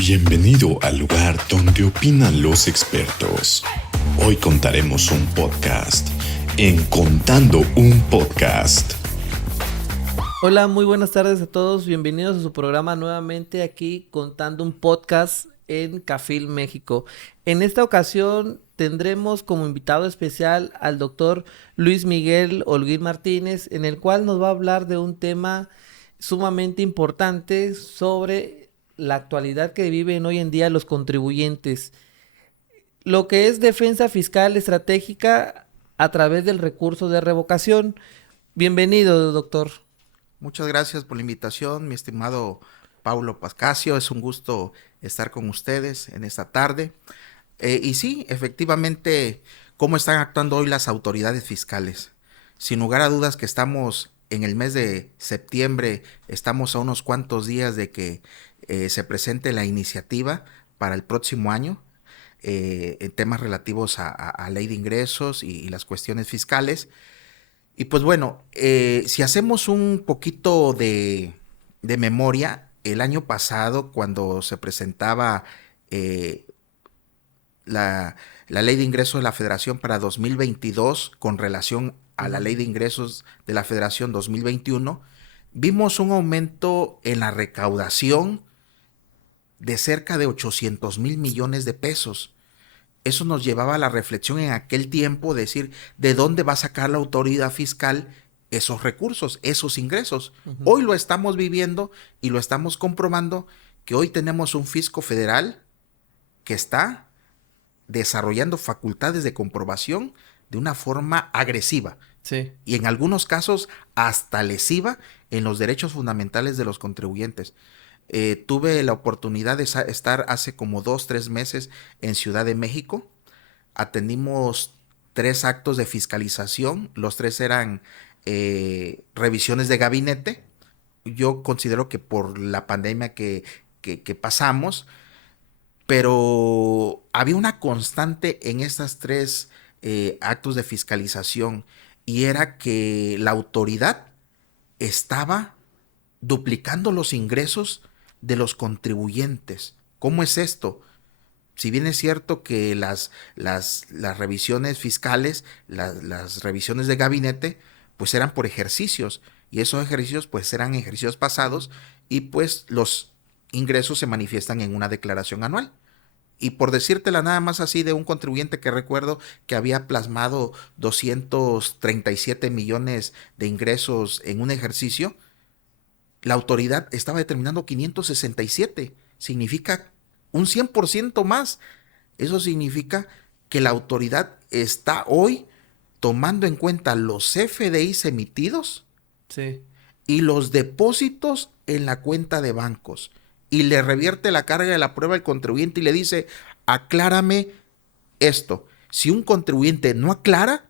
Bienvenido al lugar donde opinan los expertos. Hoy contaremos un podcast en Contando un Podcast. Hola, muy buenas tardes a todos. Bienvenidos a su programa nuevamente aquí Contando un Podcast en Cafil, México. En esta ocasión tendremos como invitado especial al doctor Luis Miguel Holguín Martínez, en el cual nos va a hablar de un tema sumamente importante sobre la actualidad que viven hoy en día los contribuyentes. Lo que es defensa fiscal estratégica a través del recurso de revocación. Bienvenido, doctor. Muchas gracias por la invitación, mi estimado Paulo Pascasio. Es un gusto estar con ustedes en esta tarde. Y sí, efectivamente, ¿cómo están actuando hoy las autoridades fiscales? Sin lugar a dudas que estamos en el mes de septiembre, estamos a unos cuantos días de que se presente la iniciativa para el próximo año en temas relativos a ley de ingresos y las cuestiones fiscales. Y pues bueno, si hacemos un poquito de memoria, el año pasado cuando se presentaba la ley de ingresos de la Federación para 2022 con relación a la ley de ingresos de la Federación 2021, vimos un aumento en la recaudación de cerca de 800,000 millones de pesos. Eso nos llevaba a la reflexión en aquel tiempo, decir, ¿de dónde va a sacar la autoridad fiscal esos recursos, esos ingresos? Hoy lo estamos viviendo y lo estamos comprobando, que hoy tenemos un fisco federal que está desarrollando facultades de comprobación de una forma agresiva. Sí. Y en algunos casos hasta lesiva en los derechos fundamentales de los contribuyentes. Tuve la oportunidad de estar hace como 2-3 meses en Ciudad de México. Atendimos 3 actos de fiscalización. Los 3 eran revisiones de gabinete. Yo considero que por la pandemia que pasamos, pero había una constante en estas 3 actos de fiscalización, y era que la autoridad estaba duplicando los ingresos de los contribuyentes. ¿Cómo es esto? Si bien es cierto que las revisiones fiscales, las revisiones de gabinete, pues eran por ejercicios, y esos ejercicios pues eran ejercicios pasados, y pues los ingresos se manifiestan en una declaración anual. Y por decírtela nada más así, de un contribuyente que recuerdo que había plasmado 237 millones de ingresos en un ejercicio, la autoridad estaba determinando 567. Significa un 100% más. Eso significa que la autoridad está hoy tomando en cuenta los FDIs emitidos, Sí. y los depósitos en la cuenta de bancos, y le revierte la carga de la prueba al contribuyente y le dice, aclárame esto. Si un contribuyente no aclara,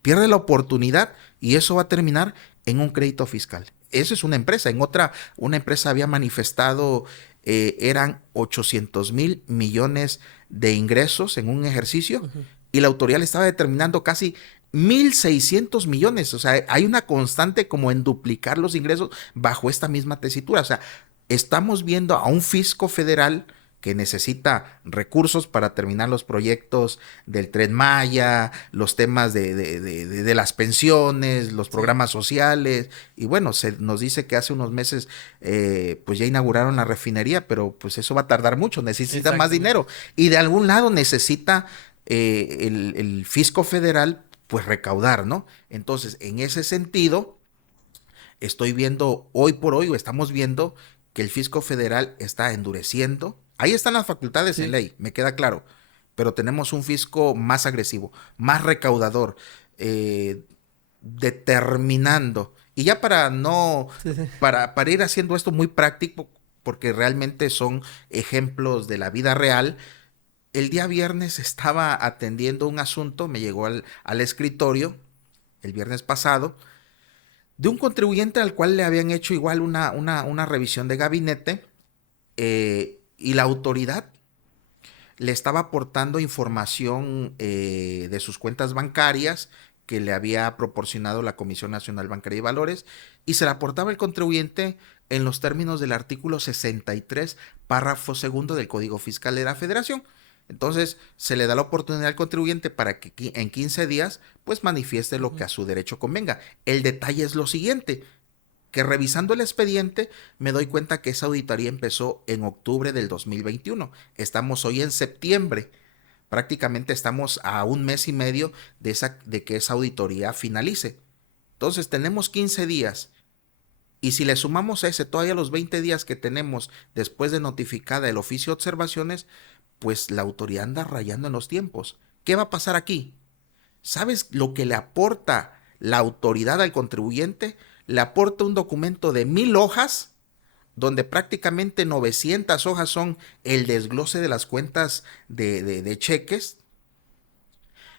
pierde la oportunidad, y eso va a terminar en un crédito fiscal. Eso es una empresa. En otra, una empresa había manifestado, eran 800,000 millones de ingresos en un ejercicio, y la autoridad le estaba determinando casi 1,600 millones. O sea, hay una constante como en duplicar los ingresos bajo esta misma tesitura. O sea, estamos viendo a un fisco federal que necesita recursos para terminar los proyectos del Tren Maya, los temas de las pensiones, los programas sociales. Y bueno, se nos dice que hace unos meses pues ya inauguraron la refinería, pero pues eso va a tardar mucho, necesita más dinero. Y de algún lado necesita el fisco federal pues recaudar, ¿no? Entonces, en ese sentido, estoy viendo hoy por hoy, o estamos viendo, que el fisco federal está endureciendo. Ahí están las facultades en ley, me queda claro, pero tenemos un fisco más agresivo, más recaudador, determinando. Y ya para no, para ir haciendo esto muy práctico, porque realmente son ejemplos de la vida real. El día viernes estaba atendiendo un asunto, me llegó al escritorio el viernes pasado, de un contribuyente al cual le habían hecho igual una revisión de gabinete, y la autoridad le estaba aportando información de sus cuentas bancarias, que le había proporcionado la Comisión Nacional Bancaria y Valores y se la aportaba el contribuyente en los términos del artículo 63, párrafo segundo del Código Fiscal de la Federación. Entonces, se le da la oportunidad al contribuyente para que en 15 días, pues manifieste lo que a su derecho convenga. El detalle es lo siguiente, que revisando el expediente me doy cuenta que esa auditoría empezó en octubre del 2021. Estamos hoy en septiembre. Prácticamente estamos a un mes y medio de que esa auditoría finalice. Entonces, tenemos 15 días. Y si le sumamos a ese todavía los 20 días que tenemos después de notificada el oficio de observaciones, pues la autoridad anda rayando en los tiempos. ¿Qué va a pasar aquí? ¿Sabes lo que le aporta la autoridad al contribuyente? Le aporta un documento de 1000 hojas, donde prácticamente 900 hojas son el desglose de las cuentas de cheques,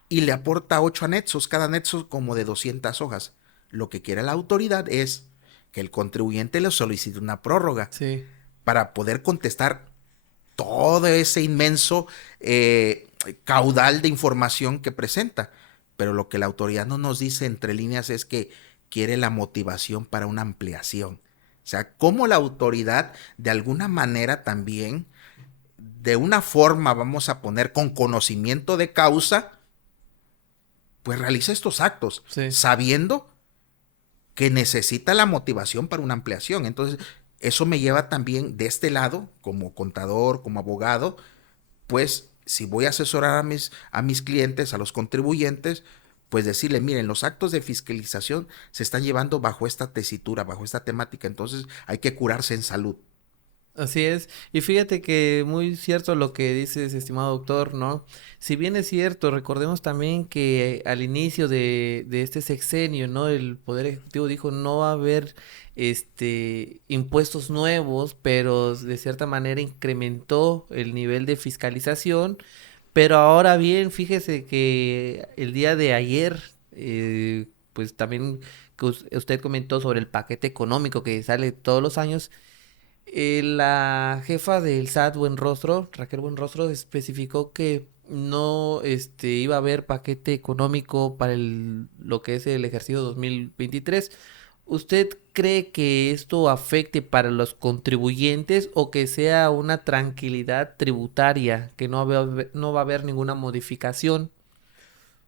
y le aporta 8 anexos, cada anexo como de 200 hojas. Lo que quiere la autoridad es que el contribuyente le solicite una prórroga para poder contestar todo ese inmenso caudal de información que presenta. Pero lo que la autoridad no nos dice entre líneas es que quiere la motivación para una ampliación. O sea, cómo la autoridad de alguna manera también, de una forma, vamos a poner, con conocimiento de causa, pues realiza estos actos, sabiendo que necesita la motivación para una ampliación. Entonces, eso me lleva también de este lado, como contador, como abogado, pues si voy a asesorar a mis clientes, a los contribuyentes, pues decirle, miren, los actos de fiscalización se están llevando bajo esta tesitura, bajo esta temática, entonces hay que curarse en salud. Así es, y fíjate que muy cierto lo que dices, estimado doctor, ¿no? Si bien es cierto, recordemos también que al inicio de este sexenio, ¿no? El Poder Ejecutivo dijo no va a haber impuestos nuevos, pero de cierta manera incrementó el nivel de fiscalización, pero ahora bien, fíjese que el día de ayer, pues también que usted comentó sobre el paquete económico que sale todos los años. La jefa del SAT Buenrostro, Raquel Buenrostro, especificó que no iba a haber paquete económico para lo que es el ejercicio 2023. ¿Usted cree que esto afecte para los contribuyentes o que sea una tranquilidad tributaria, que no va a haber ninguna modificación?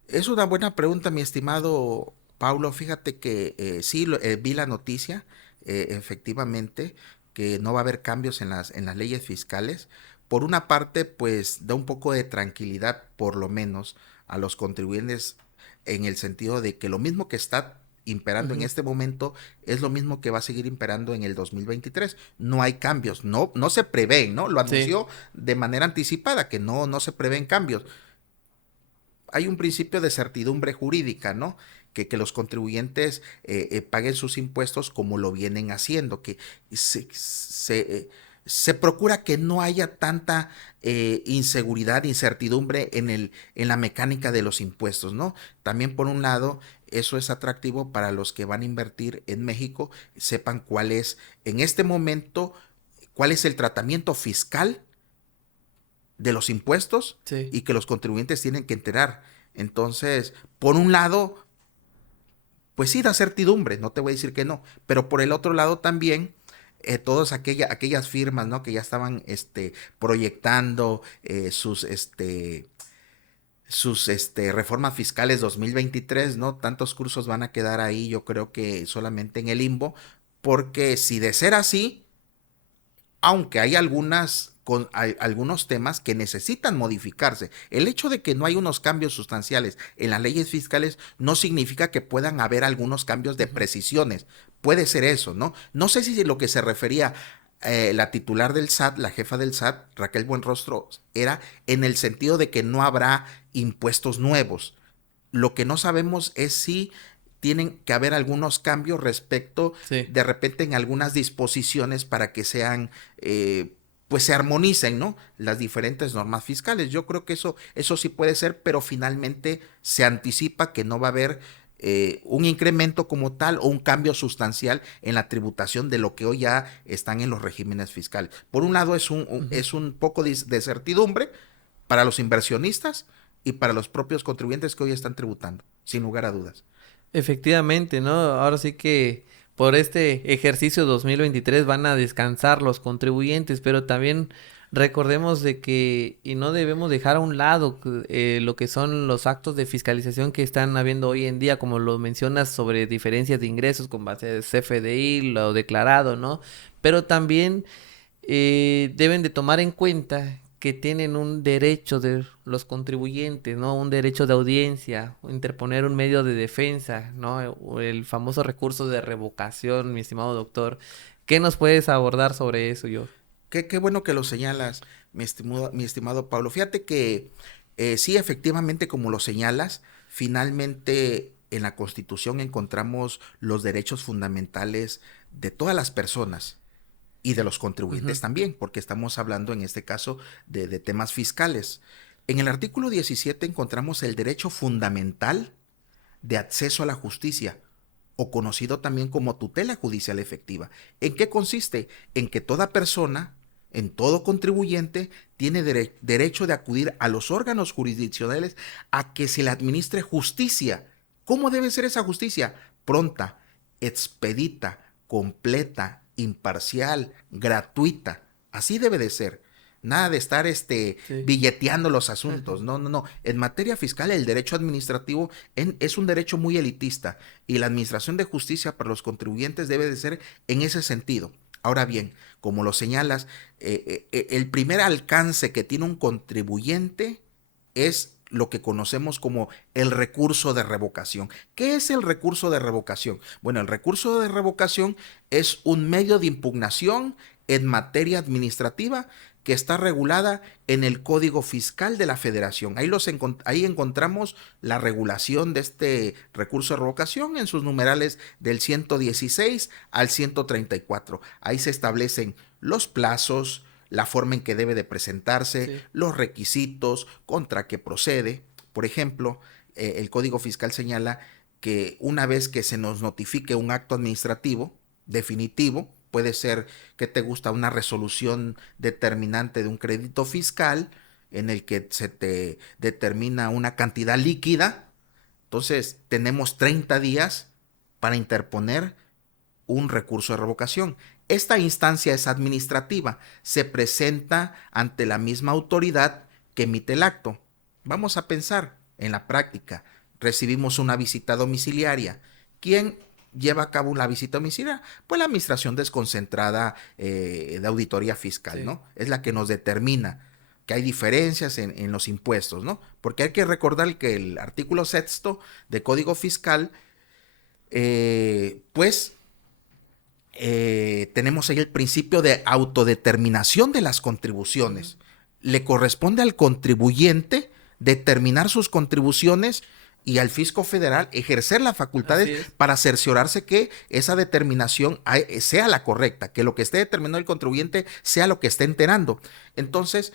Es una buena pregunta, mi estimado Paulo. Fíjate que sí, vi la noticia, efectivamente, que no va a haber cambios en las leyes fiscales. Por una parte, pues da un poco de tranquilidad, por lo menos, a los contribuyentes, en el sentido de que lo mismo que está imperando en este momento es lo mismo que va a seguir imperando en el 2023. No hay cambios, no se prevén, ¿no? Lo anunció de manera anticipada, que no se prevén cambios. Hay un principio de certidumbre jurídica, ¿no? Que los contribuyentes paguen sus impuestos como lo vienen haciendo, que se procura que no haya tanta inseguridad, incertidumbre en la mecánica de los impuestos, ¿no? También, por un lado, eso es atractivo para los que van a invertir en México, sepan cuál es, en este momento, cuál es el tratamiento fiscal de los impuestos y que los contribuyentes tienen que enterar. Entonces, por un lado, pues sí da certidumbre, no te voy a decir que no, pero por el otro lado también, todas aquellas firmas, ¿no? Que ya estaban proyectando sus reformas fiscales 2023, ¿no? Tantos cursos van a quedar ahí, yo creo que solamente en el limbo, porque si de ser así, aunque hay algunos temas que necesitan modificarse. El hecho de que no hay unos cambios sustanciales en las leyes fiscales no significa que puedan haber algunos cambios de precisiones. Puede ser eso, ¿no? No sé si lo que se refería la titular del SAT, la jefa del SAT, Raquel Buenrostro, era en el sentido de que no habrá impuestos nuevos. Lo que no sabemos es si tienen que haber algunos cambios respecto, de repente, en algunas disposiciones para que sean, pues se armonicen, ¿no? Las diferentes normas fiscales. Yo creo que eso sí puede ser, pero finalmente se anticipa que no va a haber un incremento como tal o un cambio sustancial en la tributación de lo que hoy ya están en los regímenes fiscales. Por un lado es un poco de certidumbre para los inversionistas, y para los propios contribuyentes que hoy están tributando, sin lugar a dudas. Efectivamente, ¿no? Ahora sí que por este ejercicio 2023 van a descansar los contribuyentes, pero también recordemos de que, y no debemos dejar a un lado lo que son los actos de fiscalización que están habiendo hoy en día, como lo mencionas sobre diferencias de ingresos con base a CFDI, lo declarado, ¿no? Pero también deben de tomar en cuenta que tienen un derecho de los contribuyentes, ¿no? Un derecho de audiencia, interponer un medio de defensa, ¿no? O el famoso recurso de revocación, mi estimado doctor. ¿Qué nos puedes abordar sobre eso, yo? Qué bueno que lo señalas, mi estimado Pablo. Fíjate que sí, efectivamente, como lo señalas, finalmente en la Constitución encontramos los derechos fundamentales de todas las personas y de los contribuyentes Ujú. también, porque estamos hablando en este caso de temas fiscales. En el artículo 17 encontramos el derecho fundamental de acceso a la justicia, o conocido también como tutela judicial efectiva. ¿En qué consiste? En que toda persona, en todo contribuyente, tiene derecho de acudir a los órganos jurisdiccionales a que se le administre justicia. ¿Cómo debe ser esa justicia? Pronta, expedita, completa, imparcial, gratuita. Así debe de ser. Nada de estar Sí. billeteando los asuntos. No, no, no. En materia fiscal, el derecho administrativo es un derecho muy elitista y la administración de justicia para los contribuyentes debe de ser en ese sentido. Ahora bien, como lo señalas, el primer alcance que tiene un contribuyente es lo que conocemos como el recurso de revocación. ¿Qué es el recurso de revocación? Bueno, el recurso de revocación es un medio de impugnación en materia administrativa que está regulada en el Código Fiscal de la Federación. Ahí encontramos la regulación de este recurso de revocación en sus numerales del 116 al 134. Ahí se establecen los plazos, la forma en que debe de presentarse, Sí. los requisitos, contra qué procede. Por ejemplo, el Código Fiscal señala que una vez que se nos notifique un acto administrativo definitivo, puede ser que te gusta una resolución determinante de un crédito fiscal en el que se te determina una cantidad líquida, entonces tenemos 30 días para interponer un recurso de revocación. Esta instancia es administrativa, se presenta ante la misma autoridad que emite el acto. Vamos a pensar en la práctica. Recibimos una visita domiciliaria. ¿Quién lleva a cabo la visita domiciliaria? Pues la administración desconcentrada de auditoría fiscal, Sí. ¿no? Es la que nos determina que hay diferencias en los impuestos, ¿no? Porque hay que recordar que el artículo sexto de Código Fiscal, pues tenemos ahí el principio de autodeterminación de las contribuciones. Ujú. Le corresponde al contribuyente determinar sus contribuciones y al fisco federal ejercer las facultades Así es. para cerciorarse que esa determinación sea la correcta, que lo que esté determinando el contribuyente sea lo que esté enterando. Entonces,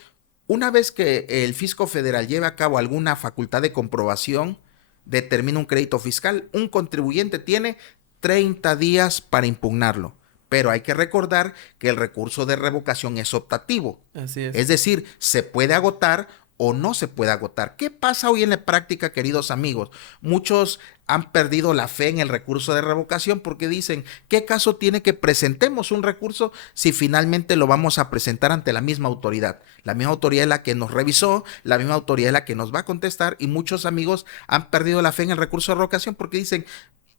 una vez que el fisco federal lleve a cabo alguna facultad de comprobación, determina un crédito fiscal, un contribuyente tiene 30 días para impugnarlo. Pero hay que recordar que el recurso de revocación es optativo. Así es. Es decir, se puede agotar o no se puede agotar. ¿Qué pasa hoy en la práctica, queridos amigos? Muchos han perdido la fe en el recurso de revocación porque dicen, ¿qué caso tiene que presentemos un recurso si finalmente lo vamos a presentar ante la misma autoridad? La misma autoridad es la que nos revisó, la misma autoridad es la que nos va a contestar y muchos amigos han perdido la fe en el recurso de revocación porque dicen,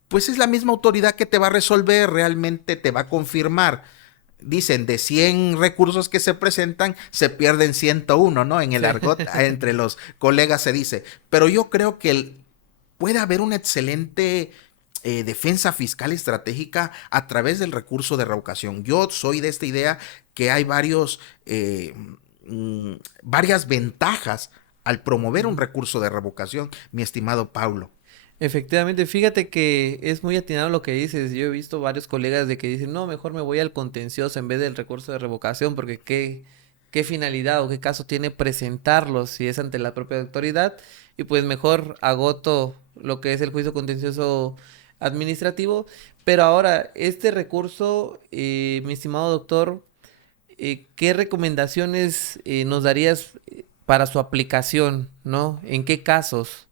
pues es la misma autoridad que te va a resolver, realmente te va a confirmar. Dicen, de 100 recursos que se presentan, se pierden 101, ¿no? En el Sí. argot, entre los colegas se dice. Pero yo creo que puede haber una excelente defensa fiscal estratégica a través del recurso de revocación. Yo soy de esta idea que hay varias ventajas al promover un Ujú. recurso de revocación, mi estimado Paulo. Efectivamente, fíjate que es muy atinado lo que dices. Yo he visto varios colegas de que dicen, no, mejor me voy al contencioso en vez del recurso de revocación, porque qué finalidad o qué caso tiene presentarlo si es ante la propia autoridad, y pues mejor agoto lo que es el juicio contencioso administrativo. Pero ahora, este recurso, mi estimado doctor, ¿qué recomendaciones nos darías? para su aplicación, ¿no? ¿En qué casos?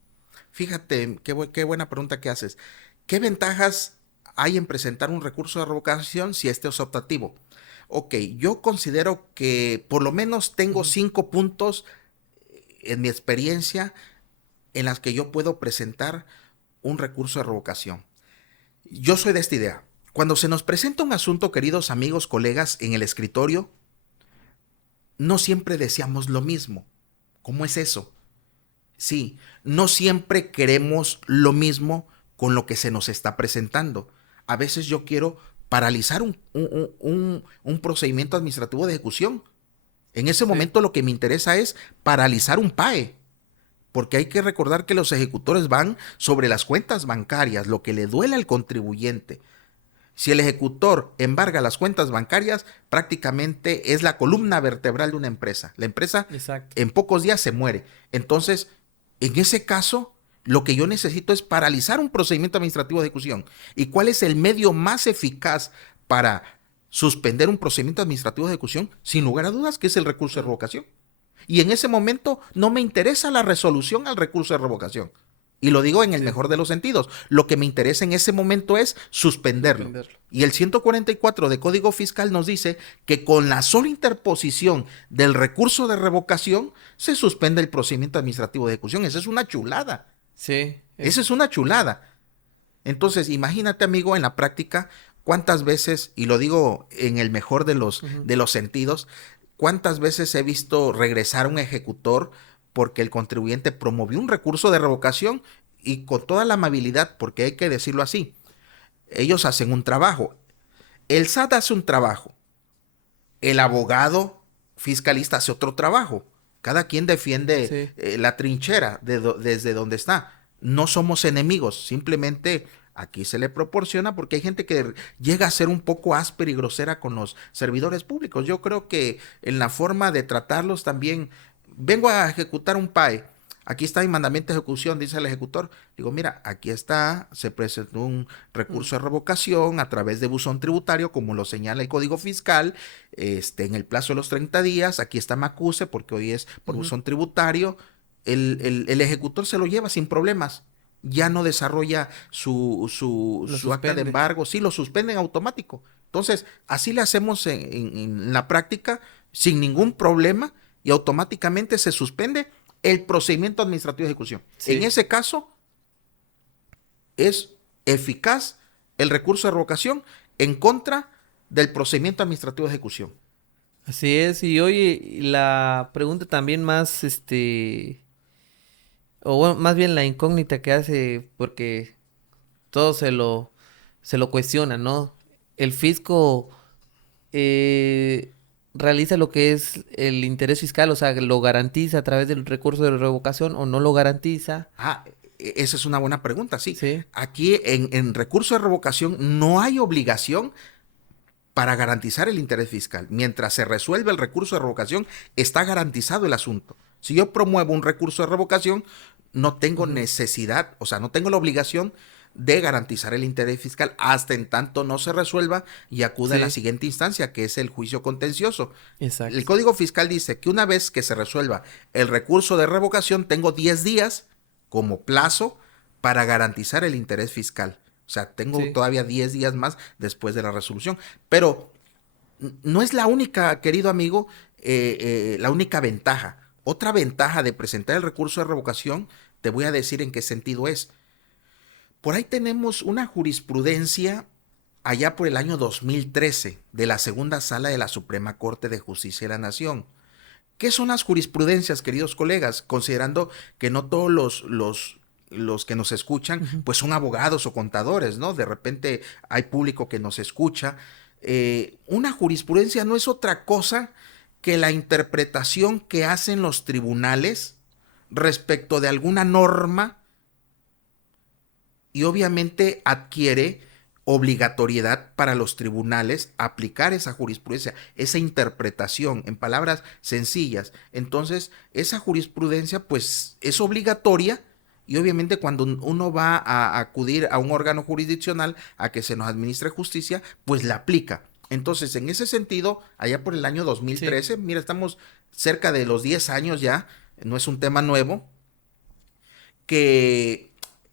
Fíjate, qué buena pregunta que haces. ¿Qué ventajas hay en presentar un recurso de revocación si este es optativo? Ok, yo considero que por lo menos tengo 5 puntos en mi experiencia en las que yo puedo presentar un recurso de revocación. Yo soy de esta idea. Cuando se nos presenta un asunto, queridos amigos, colegas, en el escritorio, no siempre deseamos lo mismo. ¿Cómo es eso? Sí, no siempre queremos lo mismo con lo que se nos está presentando. A veces yo quiero paralizar un procedimiento administrativo de ejecución. En ese momento lo que me interesa es paralizar un PAE, porque hay que recordar que los ejecutores van sobre las cuentas bancarias, lo que le duele al contribuyente. Si el ejecutor embarga las cuentas bancarias, prácticamente es la columna vertebral de una empresa. La empresa Exacto. en pocos días se muere. Entonces, en ese caso, lo que yo necesito es paralizar un procedimiento administrativo de ejecución. ¿Y cuál es el medio más eficaz para suspender un procedimiento administrativo de ejecución? Sin lugar a dudas, que es el recurso de revocación. Y en ese momento no me interesa la resolución al recurso de revocación. Y lo digo en el mejor de los sentidos. Lo que me interesa en ese momento es suspenderlo. Y el 144 de Código Fiscal nos dice que con la sola interposición del recurso de revocación se suspende el procedimiento administrativo de ejecución. Esa es una chulada. Sí. Esa es una chulada. Entonces, imagínate, amigo, en la práctica, cuántas veces, y lo digo en el mejor de los sentidos, cuántas veces he visto regresar a un ejecutor porque el contribuyente promovió un recurso de revocación y con toda la amabilidad, porque hay que decirlo así, ellos hacen un trabajo, el SAT hace un trabajo, el abogado fiscalista hace otro trabajo, cada quien defiende la trinchera desde donde está. No somos enemigos, simplemente aquí se le proporciona porque hay gente que llega a ser un poco áspera y grosera con los servidores públicos. Yo creo que en la forma de tratarlos también, vengo a ejecutar un PAE, aquí está mi mandamiento de ejecución, dice el ejecutor. Digo, mira, aquí está, se presentó un recurso de revocación a través de buzón tributario, como lo señala el Código Fiscal, en el plazo de los 30 días, aquí está Macuse, porque hoy es por buzón tributario. El ejecutor se lo lleva sin problemas. Ya no desarrolla su acta de embargo, sí, lo suspenden automático. Entonces, así le hacemos en la práctica sin ningún problema y automáticamente se suspende el procedimiento administrativo de ejecución. Sí. En ese caso, es eficaz el recurso de revocación en contra del procedimiento administrativo de ejecución. Así es, y oye, la pregunta también más, o bueno, más bien la incógnita que hace, porque todo se lo cuestionan, ¿no? El fisco realiza lo que es el interés fiscal, o sea, lo garantiza a través del recurso de revocación o no lo garantiza. Esa es una buena pregunta, sí. Sí. Aquí en recurso de revocación no hay obligación para garantizar el interés fiscal. Mientras se resuelve el recurso de revocación, está garantizado el asunto. Si yo promuevo un recurso de revocación, no tengo necesidad, o sea, no tengo la obligación de garantizar el interés fiscal hasta en tanto no se resuelva y acuda a la siguiente instancia, que es el juicio contencioso. Exacto. El Código Fiscal dice que una vez que se resuelva el recurso de revocación, tengo 10 días como plazo para garantizar el interés fiscal. O sea, tengo todavía 10 días más después de la resolución. Pero no es la única, querido amigo, la única ventaja. Otra ventaja de presentar el recurso de revocación, te voy a decir en qué sentido es. Por ahí tenemos una jurisprudencia allá por el año 2013 de la segunda sala de la Suprema Corte de Justicia de la Nación. ¿Qué son las jurisprudencias, queridos colegas? Considerando que no todos los que nos escuchan, pues son abogados o contadores, ¿no? De repente hay público que nos escucha. Una jurisprudencia no es otra cosa que la interpretación que hacen los tribunales respecto de alguna norma y obviamente adquiere obligatoriedad para los tribunales aplicar esa jurisprudencia, esa interpretación en palabras sencillas. Entonces, esa jurisprudencia pues es obligatoria y obviamente cuando uno va a acudir a un órgano jurisdiccional a que se nos administre justicia, pues la aplica. Entonces, en ese sentido, allá por el año 2013, mira, estamos cerca de los 10 años ya no es un tema nuevo, que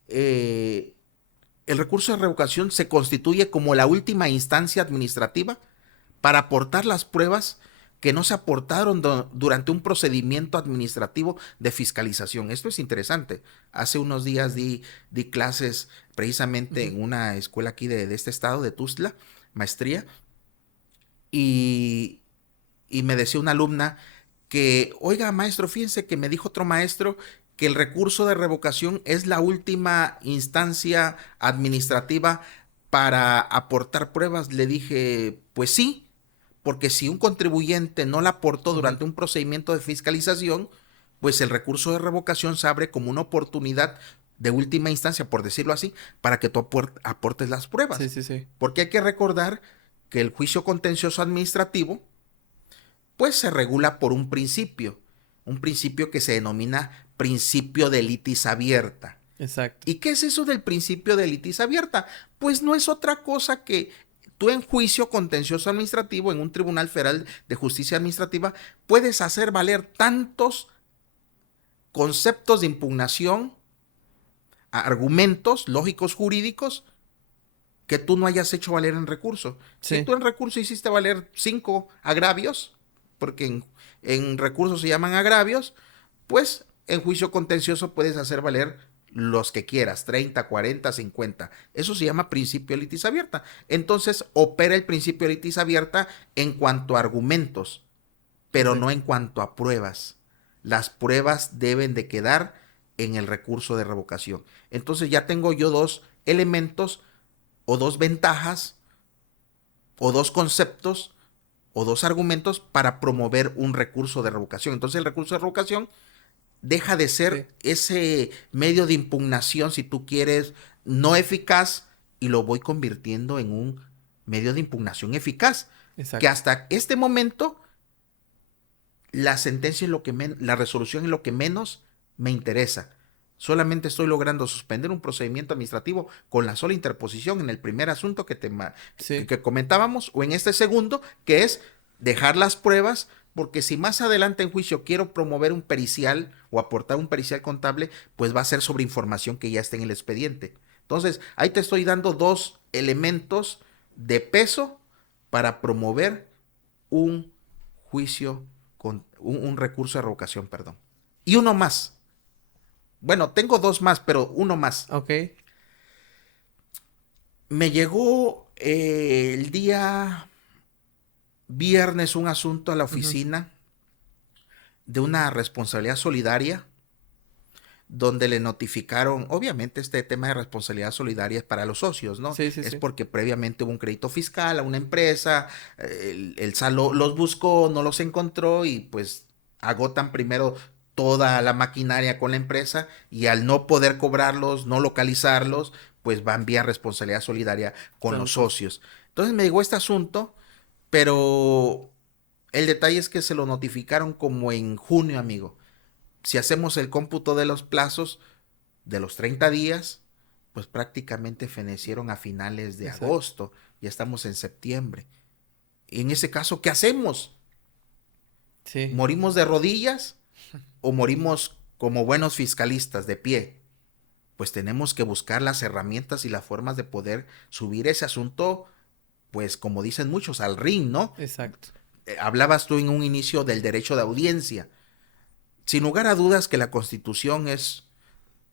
el recurso de revocación se constituye como la última instancia administrativa para aportar las pruebas que no se aportaron durante un procedimiento administrativo de fiscalización. Esto es interesante. Hace unos días di clases precisamente en una escuela aquí de este estado, de Tuxtla, maestría, y me decía una alumna que, oiga, maestro, fíjense que me dijo otro maestro que el recurso de revocación es la última instancia administrativa para aportar pruebas. Le dije, pues sí, porque si un contribuyente no la aportó durante un procedimiento de fiscalización, pues el recurso de revocación se abre como una oportunidad de última instancia, por decirlo así, para que tú aportes las pruebas. Sí, sí, sí. Porque hay que recordar que el juicio contencioso administrativo, pues se regula por un principio que se denomina principio de litis abierta. Exacto. ¿Y qué es eso del principio de litis abierta? Pues no es otra cosa que tú en juicio contencioso administrativo, en un tribunal federal de justicia administrativa, puedes hacer valer tantos conceptos de impugnación, argumentos lógicos jurídicos, que tú no hayas hecho valer en recurso. Sí. Si tú en recurso hiciste valer 5 agravios, porque en recurso se llaman agravios, pues en juicio contencioso puedes hacer valer los que quieras, 30, 40, 50. Eso se llama principio de litis abierta. Entonces opera el principio de litis abierta en cuanto a argumentos, pero no en cuanto a pruebas. Las pruebas deben de quedar en el recurso de revocación. Entonces ya tengo yo 2 elementos o 2 ventajas o 2 conceptos o 2 argumentos para promover un recurso de revocación. Entonces el recurso de revocación deja de ser ese medio de impugnación, si tú quieres, no eficaz, y lo voy convirtiendo en un medio de impugnación eficaz. Exacto. Que hasta este momento la sentencia es lo que la resolución es lo que menos me interesa. Solamente estoy logrando suspender un procedimiento administrativo con la sola interposición en el primer asunto que comentábamos, o en este segundo, que es dejar las pruebas, porque si más adelante en juicio quiero promover un pericial o aportar un pericial contable, pues va a ser sobre información que ya está en el expediente. Entonces, ahí te estoy dando 2 elementos de peso para promover un juicio con un recurso de revocación, perdón. Y uno más. Bueno, tengo 2 más, pero uno más. Ok. Me llegó el día viernes un asunto a la oficina de una responsabilidad solidaria, donde le notificaron, obviamente este tema de responsabilidad solidaria es para los socios, ¿no? Sí, sí, es sí. porque previamente hubo un crédito fiscal a una empresa, el SAT los buscó, no los encontró y pues agotan primero toda la maquinaria con la empresa, y al no poder cobrarlos, no localizarlos, pues van vía responsabilidad solidaria con los socios. Entonces me llegó este asunto, pero el detalle es que se lo notificaron como en junio, amigo. Si hacemos el cómputo de los plazos de los 30 días, pues prácticamente fenecieron a finales de agosto. Ya estamos en septiembre. Y en ese caso, ¿qué hacemos? Sí. ¿Morimos de rodillas o morimos como buenos fiscalistas de pie? Pues tenemos que buscar las herramientas y las formas de poder subir ese asunto, pues como dicen muchos, al ring, ¿no? Exacto. Hablabas tú en un inicio del derecho de audiencia. Sin lugar a dudas que la Constitución es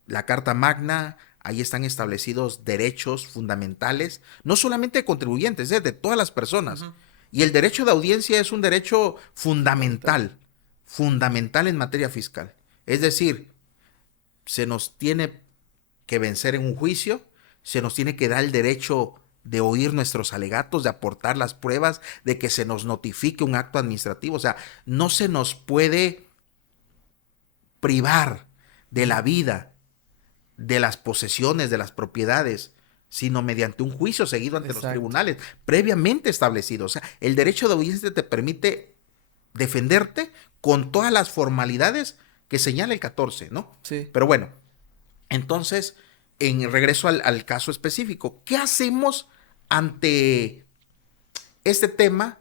la Carta Magna, ahí están establecidos derechos fundamentales, no solamente de contribuyentes, de todas las personas. Y el derecho de audiencia es un derecho fundamental en materia fiscal. Es decir, se nos tiene que vencer en un juicio, se nos tiene que dar el derecho de oír nuestros alegatos, de aportar las pruebas, de que se nos notifique un acto administrativo. O sea, no se nos puede privar de la vida, de las posesiones, de las propiedades, sino mediante un juicio seguido ante los tribunales, previamente establecido. O sea, el derecho de audiencia te permite defenderte con todas las formalidades que señala el 14, ¿no? Sí. Pero bueno, entonces, en regreso al caso específico, ¿qué hacemos ante este tema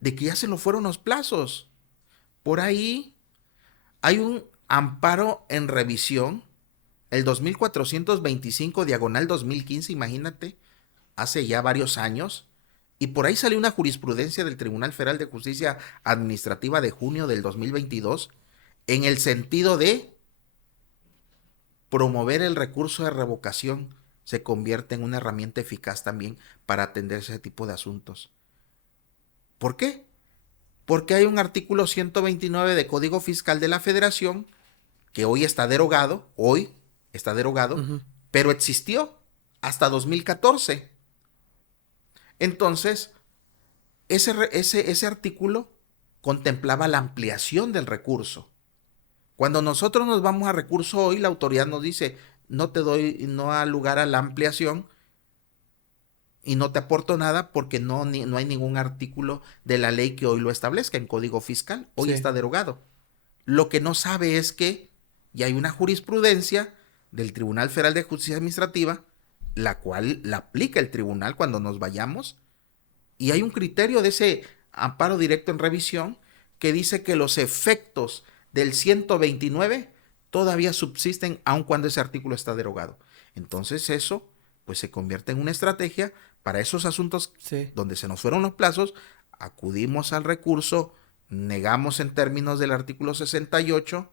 de que ya se nos fueron los plazos? Por ahí Hay un amparo en revisión, el 2425/2015, imagínate, hace ya varios años, y por ahí salió una jurisprudencia del Tribunal Federal de Justicia Administrativa de junio del 2022, en el sentido de promover el recurso de revocación se convierte en una herramienta eficaz también para atender ese tipo de asuntos. ¿Por qué? Porque hay un artículo 129 de Código Fiscal de la Federación que hoy está derogado, Ujú. pero existió hasta 2014. Entonces, ese artículo contemplaba la ampliación del recurso. Cuando nosotros nos vamos a recurso hoy, la autoridad nos dice, no da lugar a la ampliación y no te aporto nada porque no hay ningún artículo de la ley que hoy lo establezca en Código Fiscal. Hoy Sí. está derogado. Lo que no sabe es que ya hay una jurisprudencia del Tribunal Federal de Justicia Administrativa, la cual la aplica el tribunal cuando nos vayamos, y hay un criterio de ese amparo directo en revisión que dice que los efectos del 129 todavía subsisten aun cuando ese artículo está derogado. Entonces eso pues se convierte en una estrategia para esos asuntos Sí. donde se nos fueron los plazos, acudimos al recurso, negamos en términos del artículo 68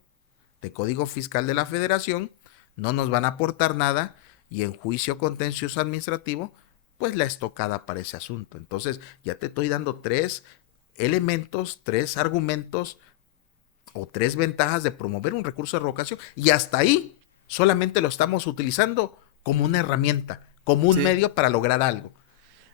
de Código Fiscal de la Federación, no nos van a aportar nada y en juicio contencioso administrativo pues la estocada para ese asunto. Entonces ya te estoy dando 3 elementos, 3 argumentos o 3 ventajas de promover un recurso de revocación, y hasta ahí solamente lo estamos utilizando como una herramienta, como un Sí. medio para lograr algo.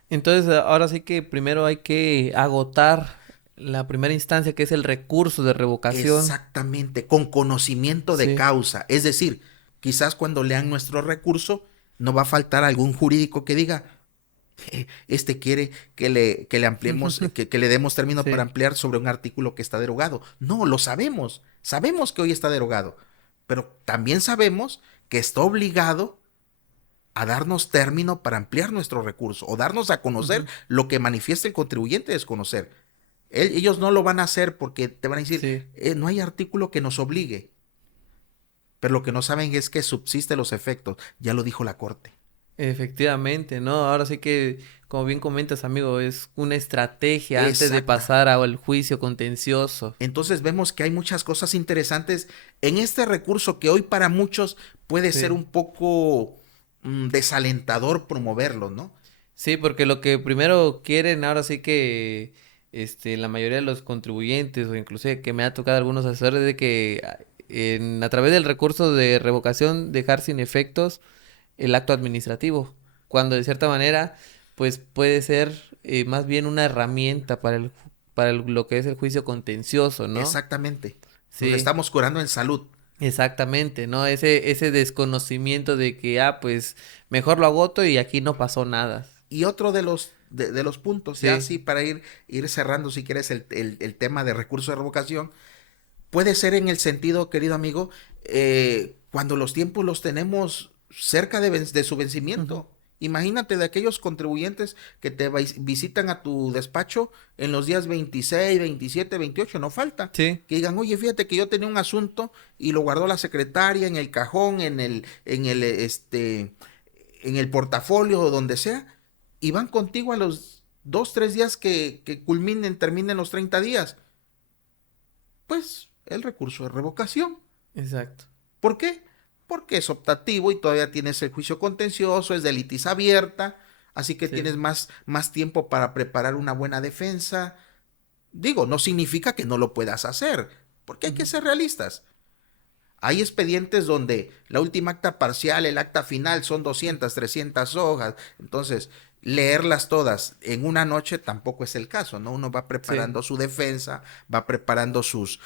Entonces, ahora sí que primero hay que agotar la primera instancia, que es el recurso de revocación. Exactamente, con conocimiento de Sí. causa. Es decir, quizás cuando lean nuestro recurso no va a faltar algún jurídico que diga, este quiere que le ampliemos, que le demos término para Sí. ampliar sobre un artículo que está derogado. No, lo sabemos. Sabemos que hoy está derogado, pero también sabemos que está obligado a darnos término para ampliar nuestro recurso o darnos a conocer Ujú. lo que manifiesta el contribuyente desconocer. Ellos no lo van a hacer porque te van a decir, Sí. no hay artículo que nos obligue, pero lo que no saben es que subsisten los efectos, ya lo dijo la Corte. Efectivamente, ¿no? Ahora sí que, como bien comentas, amigo, es una estrategia antes de Exacta. pasar al juicio contencioso. Entonces vemos que hay muchas cosas interesantes en este recurso que hoy para muchos puede ser Sí. un poco desalentador promoverlo, ¿no? Sí, porque lo que primero quieren, ahora sí que, la mayoría de los contribuyentes, o inclusive que me ha tocado algunos asesores, de que a través del recurso de revocación dejar sin efectos el acto administrativo, cuando de cierta manera, pues puede ser más bien una herramienta para lo que es el juicio contencioso, ¿no? Exactamente. Nos Sí, estamos curando en salud. exactamente, ¿no? Ese desconocimiento de que, pues, mejor lo agoto y aquí no pasó nada. Y otro de los puntos, ya Sí, así para ir cerrando, si quieres, el tema de recurso de revocación, puede ser en el sentido, querido amigo, cuando los tiempos los tenemos cerca de su ujú, vencimiento. Imagínate de aquellos contribuyentes que te visitan a tu despacho en los días 26, 27, 28, no falta. sí, Que digan, oye, fíjate que yo tenía un asunto y lo guardó la secretaria en el cajón, en el portafolio o donde sea, y van contigo a los 2, 3 días que terminen los 30 días. Pues el recurso de revocación. exacto. ¿Por qué? Porque es optativo y todavía tienes el juicio contencioso, es de litis abierta, así que Sí, tienes más tiempo para preparar una buena defensa. Digo, no significa que no lo puedas hacer, porque hay que ujú, ser realistas. Hay expedientes donde la última acta parcial, el acta final son 200, 300 hojas. Entonces, leerlas todas en una noche tampoco es el caso, ¿no? Uno va sí, preparando su defensa, va preparando sus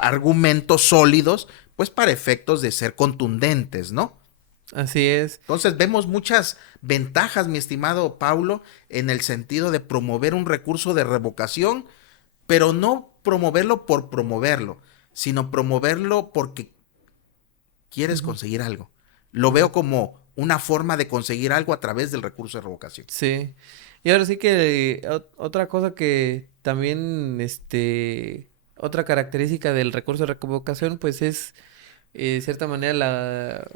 argumentos sólidos, pues para efectos de ser contundentes, ¿no? así es. Entonces, vemos muchas ventajas, mi estimado Paulo, en el sentido de promover un recurso de revocación, pero no promoverlo por promoverlo, sino promoverlo porque quieres Ujú, conseguir algo. Lo veo exacto. como una forma de conseguir algo a través del recurso de revocación. Sí. Y ahora sí que otra cosa que también, Otra característica del recurso de revocación, pues es, de cierta manera,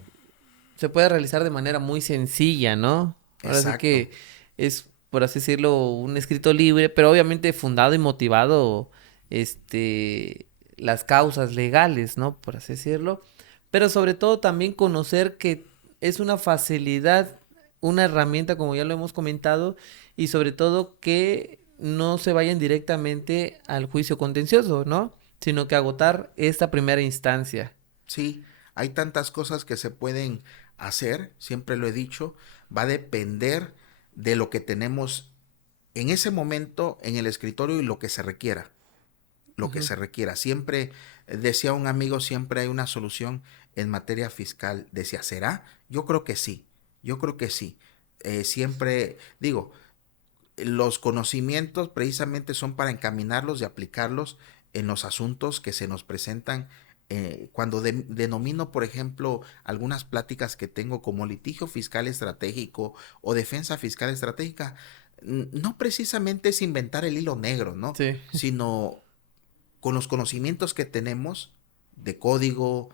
se puede realizar de manera muy sencilla, ¿no? Ahora sí Exacto. que es, por así decirlo, un escrito libre, pero obviamente fundado y motivado, las causas legales, ¿no? Por así decirlo. Pero sobre todo también conocer que es una facilidad, una herramienta, como ya lo hemos comentado, y sobre todo que no se vayan directamente al juicio contencioso, ¿no? Sino que agotar esta primera instancia. Sí, hay tantas cosas que se pueden hacer, siempre lo he dicho, va a depender de lo que tenemos en ese momento en el escritorio y lo que se requiera, lo que Ujú. se requiera. Siempre, decía un amigo, siempre hay una solución en materia fiscal. Decía, ¿será? Yo creo que sí, yo creo que sí. Siempre digo, los conocimientos precisamente son para encaminarlos y aplicarlos en los asuntos que se nos presentan. Cuando denomino, por ejemplo, algunas pláticas que tengo como litigio fiscal estratégico o defensa fiscal estratégica, no precisamente es inventar el hilo negro, ¿no? Sí. Sino con los conocimientos que tenemos de código,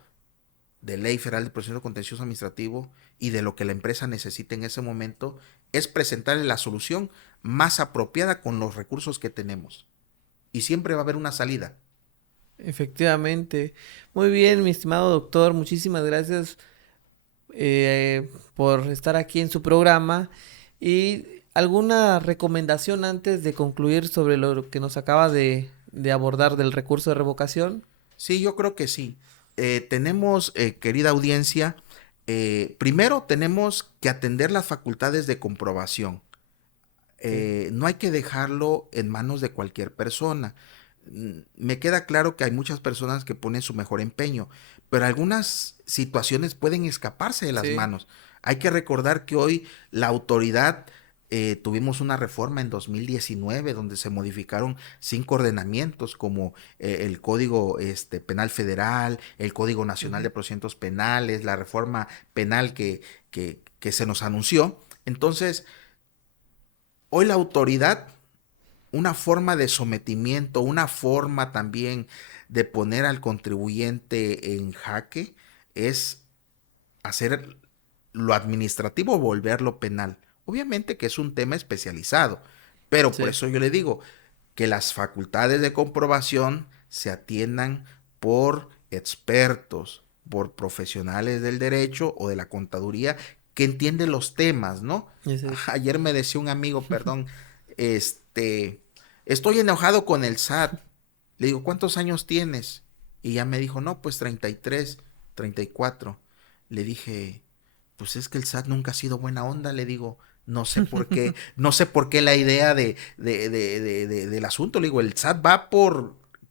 de ley federal de procedimiento contencioso administrativo y de lo que la empresa necesita en ese momento, es presentarle la solución más apropiada con los recursos que tenemos. Y siempre va a haber una salida. Efectivamente. Muy bien, mi estimado doctor, muchísimas gracias por estar aquí en su programa. ¿Y alguna recomendación antes de concluir sobre lo que nos acaba de abordar del recurso de revocación? Sí, yo creo que sí. Tenemos, querida audiencia, primero tenemos que atender las facultades de comprobación. Sí. No hay que dejarlo en manos de cualquier persona. Me queda claro que hay muchas personas que ponen su mejor empeño, pero algunas situaciones pueden escaparse de las Sí. manos. Hay que recordar que hoy la autoridad, tuvimos una reforma en 2019 donde se modificaron 5 ordenamientos como el Código Penal Federal, el Código Nacional Ujú. de Procedimientos Penales, la reforma penal que se nos anunció. Entonces, hoy la autoridad, una forma de sometimiento, una forma también de poner al contribuyente en jaque es hacer lo administrativo, volverlo penal. Obviamente que es un tema especializado, pero por Sí. eso yo le digo que las facultades de comprobación se atiendan por expertos, por profesionales del derecho o de la contaduría que entienden los temas, ¿no? Ese es. Ayer me decía un amigo, perdón, estoy enojado con el SAT. Le digo, ¿cuántos años tienes? Y ya me dijo, no, pues 33, 34. Le dije, pues es que el SAT nunca ha sido buena onda, le digo, no sé por qué, no sé por qué la idea del asunto. Le digo, el SAT va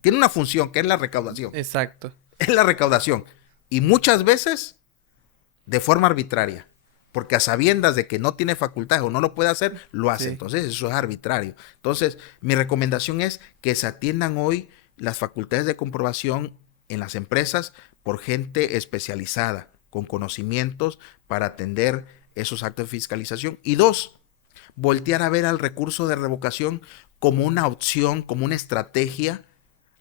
tiene una función que es la recaudación, Exacto. es la recaudación. Y muchas veces de forma arbitraria, porque a sabiendas de que no tiene facultad o no lo puede hacer, lo hace. Sí. Entonces, eso es arbitrario. Entonces, mi recomendación es que se atiendan hoy las facultades de comprobación en las empresas por gente especializada, con conocimientos para atender esos actos de fiscalización. Y dos, voltear a ver al recurso de revocación como una opción, como una estrategia,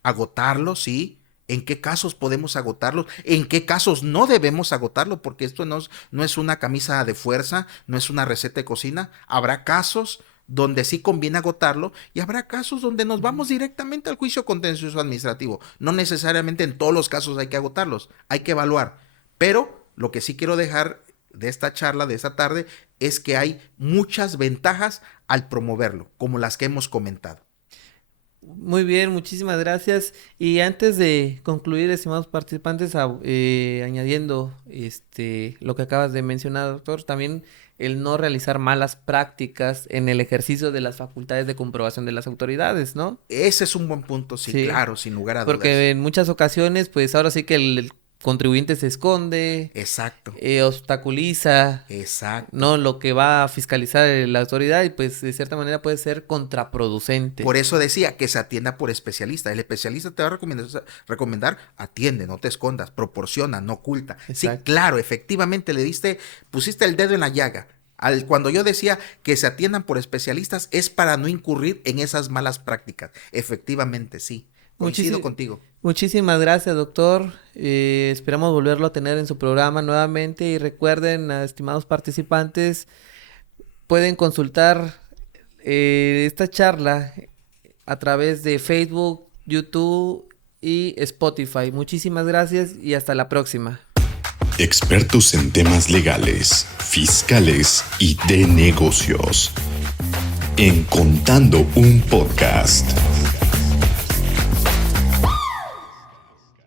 agotarlo, sí. ¿En qué casos podemos agotarlo? ¿En qué casos no debemos agotarlo? Porque esto no es una camisa de fuerza, no es una receta de cocina. Habrá casos donde sí conviene agotarlo y habrá casos donde nos Ujú. vamos directamente al juicio contencioso administrativo. No necesariamente en todos los casos hay que agotarlos, hay que evaluar. Pero lo que sí quiero dejar de esta charla, de esta tarde, es que hay muchas ventajas al promoverlo, como las que hemos comentado. Muy bien, muchísimas gracias. Y antes de concluir, estimados participantes, añadiendo lo que acabas de mencionar, doctor, también el no realizar malas prácticas en el ejercicio de las facultades de comprobación de las autoridades, ¿no? Ese es un buen punto, sí, Sí, claro, sin lugar a dudas. porque en muchas ocasiones, pues ahora sí que el contribuyente se esconde, Exacto, obstaculiza, exacto. ¿no? Lo que va a fiscalizar la autoridad y pues de cierta manera puede ser contraproducente. Por eso decía que se atienda por especialista. El especialista te va a recomendar, atiende, no te escondas, proporciona, no oculta. Sí, Exacto. claro, efectivamente pusiste el dedo en la llaga. Cuando yo decía que se atiendan por especialistas es para no incurrir en esas malas prácticas. Efectivamente, sí. Coincido contigo. Muchísimas gracias, doctor. Esperamos volverlo a tener en su programa nuevamente. Y recuerden, estimados participantes, pueden consultar esta charla a través de Facebook, YouTube y Spotify. Muchísimas gracias y hasta la próxima. Expertos en temas legales, fiscales y de negocios. En Contando un Podcast.